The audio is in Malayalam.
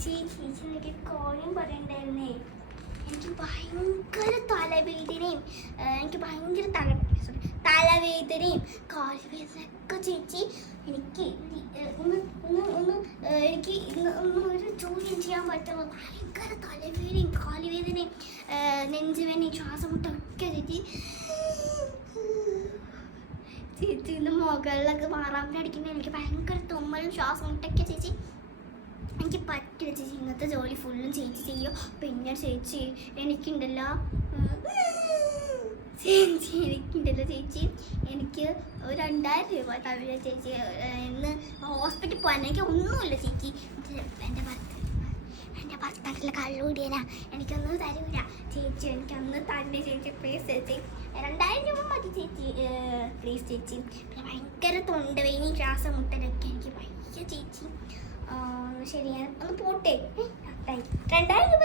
ചേച്ചി എനിക്ക് കാര്യം പറയണ്ടായിരുന്നേ. എനിക്ക് ഭയങ്കര തലവേദനയും തലവേദനയും കാലുവേദനയൊക്കെ ചേച്ചി. എനിക്ക് ഇന്ന് ഒരു ജോലിയും ചെയ്യാൻ പറ്റുള്ളൂ. ഭയങ്കര തലവേദനയും കാലുവേദനയും നെഞ്ചുവേദനയും ശ്വാസമുട്ടൊക്കെ ചേച്ചി. ചേച്ചി ഇന്ന് മുകളിലൊക്കെ മാറാൻ അടിക്കുന്നത് എനിക്ക് ഭയങ്കര തുമ്മലും ശ്വാസമുട്ടൊക്കെ ചേച്ചി. എനിക്ക് പറ്റില്ല ചേച്ചി, ഇന്നത്തെ ജോലി ഫുള്ളും ചേച്ചി ചെയ്യും. പിന്നെ ചേച്ചി എനിക്കുണ്ടല്ലോ ചേച്ചി എനിക്ക് ഒരു 2000 രൂപ തവിഴ ചേച്ചി. ഇന്ന് ഹോസ്പിറ്റലിൽ പോകാൻ എനിക്ക് ഒന്നുമില്ല ചേച്ചി. എൻ്റെ ഭർത്താവിൻ്റെ കള്ളുകൂടിയനാ, എനിക്കൊന്നും തരൂല ചേച്ചി. എനിക്കൊന്ന് തന്നെ ചേച്ചി, പ്ലീസ് ചേച്ചി. 2000 രൂപ മതി ചേച്ചി, പ്ലീസ് ചേച്ചി. പിന്നെ ഭയങ്കര തൊണ്ടവേദനയും ശ്വാസം മുട്ടലൊക്കെ എനിക്ക് ഭയങ്കര ചേച്ചി. ശരി, ഞാൻ ഒന്ന് പോട്ടെ. 2000 രൂപ